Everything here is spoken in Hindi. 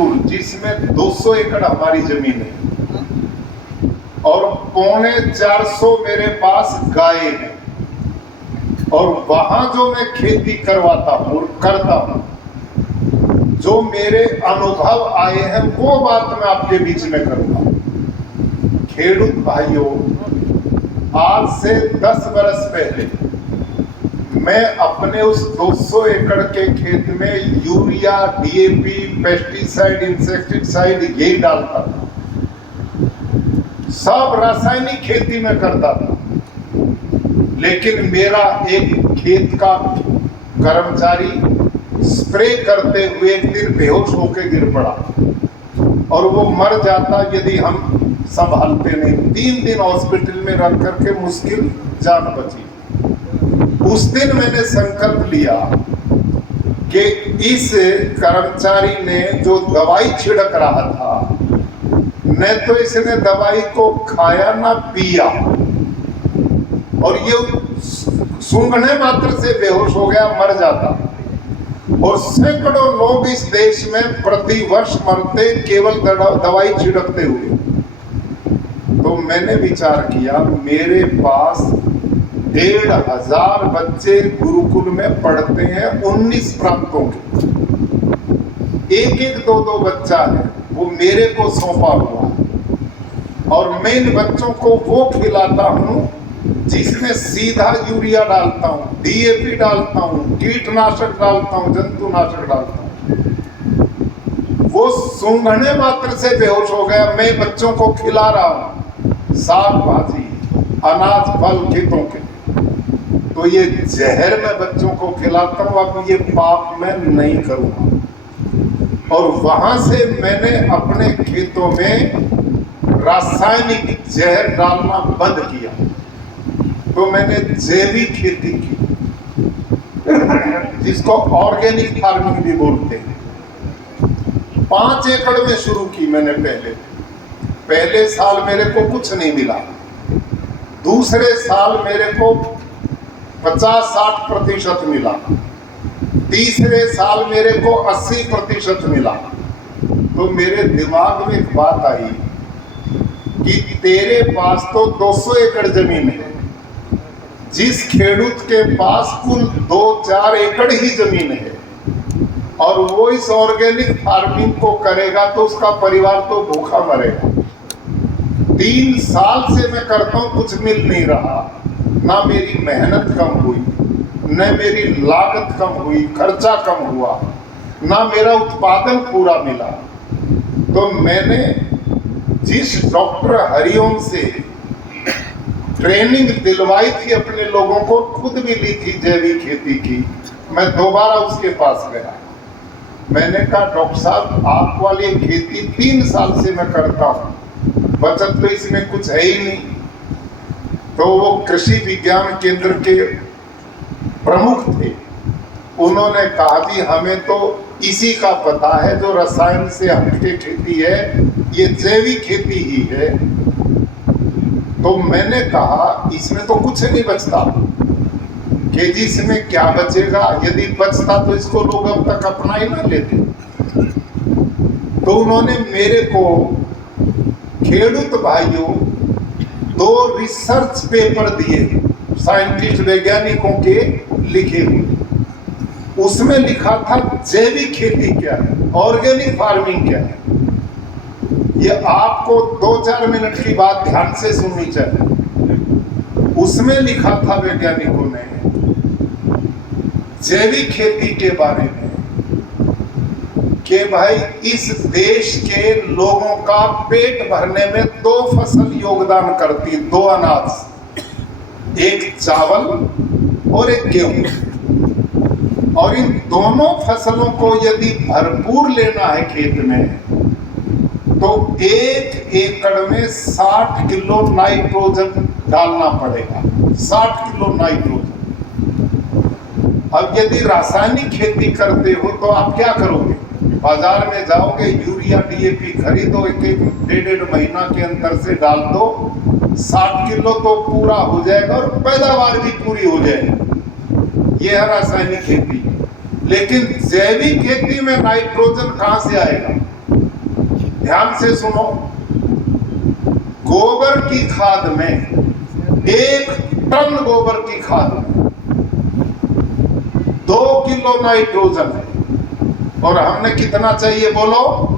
कुल, जिसमें 200 एकड़ हमारी जमीन है और 350 मेरे पास गाय है, और वहां जो मैं खेती करवाता हूं और करता हूं, जो मेरे अनुभव आए हैं वो बात मैं आपके बीच में करूंगा। खेडूत भाइयों, आज से 10 बरस पहले मैं अपने उस 200 एकड़ के खेत में यूरिया, डीएपी, पेस्टिसाइड, इंसेक्टिसाइड यही डालता था। सब रासायनिक खेती में करता था, लेकिन मेरा एक खेत का कर्मचारी स्प्रे करते हुए एक दिन बेहोश होकर गिर पड़ा और वो मर जाता यदि हम संभालते नहीं। 3 दिन हॉस्पिटल में रख करके मुश्किल जान बची। उस दिन मैंने संकल्प लिया कि इस कर्मचारी ने जो दवाई छिड़क रहा था, न तो इसने दवाई को खाया ना पिया, और ये सूंघने मात्र से बेहोश हो गया, मर जाता। और सैकड़ों लोग इस देश में प्रतिवर्ष मरते केवल दवाई छिड़कते हुए। तो मैंने विचार किया, मेरे पास 1,500 बच्चे गुरुकुल में पढ़ते हैं 19 प्रांतों के, एक एक 2-2 बच्चा है, वो मेरे को सौंपा हुआ, और मैं इन बच्चों को वो खिलाता हूं जिसमें सीधा यूरिया डालता हूं, डीएपी डालता हूं, कीटनाशक डालता हूं, जंतुनाशक डालता हूं। वो सूंघने मात्र से बेहोश हो गया, मैं बच्चों को खिला रहा हूं साग भाजी, अनाज, फल खेतों के। तो ये जहर मैं बच्चों को खिलाता हूं, अब ये पाप मैं नहीं करूंगा। और वहां से मैंने अपने खेतों में रासायनिक जहर डालना बंद किया। तो मैंने जैविक खेती की, जिसको ऑर्गेनिक फार्मिंग भी बोलते हैं। 5 एकड़ में शुरू की मैंने। पहले साल मेरे को कुछ नहीं मिला, दूसरे साल मेरे को 50-60% मिला, तीसरे साल मेरे को 80% मिला। तो मेरे दिमाग में एक बात आई कि तेरे पास तो 200 एकड़ जमीन है, जिस खेडूत के पास कुल 2-4 एकड़ ही जमीन है, और वो इस ऑर्गेनिक फार्मिंग को करेगा तो उसका परिवार तो भूखा मरेगा। 3 साल से मैं करता हूं, कुछ मिल नहीं रहा। ना मेरी मेहनत कम हुई, न मेरी लागत कम हुई, खर्चा कम हुआ, ना मेरा उत्पादन पूरा मिला। तो मैंने जिस डॉक्टर हरिओम से ट्रेनिंग दिलवाई थी अपने लोगों को, खुद भी ली थी जैविक खेती की, मैं दोबारा उसके पास गया। मैंने कहा, डॉक्टर साहब, आप वाली खेती 3 साल से मैं करता हूँ, बचत तो इसमें कुछ है ही नहीं। तो वो कृषि विज्ञान केंद्र के प्रमुख थे, उन्होंने कहा कि हमें तो इसी का पता है, जो रसायन से हटके खेती है ये जैविक खेती ही है। तो मैंने कहा, इसमें तो कुछ नहीं बचता, कि जी इसमें क्या बचेगा, यदि बचता तो इसको लोग अब तक अपना ही ना लेते। तो उन्होंने मेरे को, खेडूत भाइयों, 2 रिसर्च पेपर दिए, साइंटिस्ट वैज्ञानिकों के लिखे हुए। उसमें लिखा था जैविक खेती क्या है, ऑर्गेनिक फार्मिंग क्या है। ये आपको 2-4 मिनट की बात ध्यान से सुननी चाहिए। उसमें लिखा था वैज्ञानिकों ने जैविक खेती के बारे में कि भाई इस देश के लोगों का पेट भरने में 2 फसल योगदान करती, 2 अनाज, एक चावल और एक गेहूं। और इन दोनों फसलों को यदि भरपूर लेना है खेत में, तो 1 एकड़ में 60 किलो नाइट्रोजन डालना पड़ेगा, 60 किलो नाइट्रोजन। अब यदि रासायनिक खेती करते हो तो आप क्या करोगे? बाजार में जाओगे, यूरिया डीएपी खरीदो, 1-1.5 महीना के अंतर से डाल दो, 60 किलो तो पूरा हो जाएगा और पैदावार भी पूरी हो जाएगी। यह है रासायनिक खेती। लेकिन जैविक खेती में नाइट्रोजन कहां से आएगा? ध्यान से सुनो, गोबर की खाद में 1 टन गोबर की खाद में 2 किलो नाइट्रोजन है, और हमने कितना चाहिए बोलो?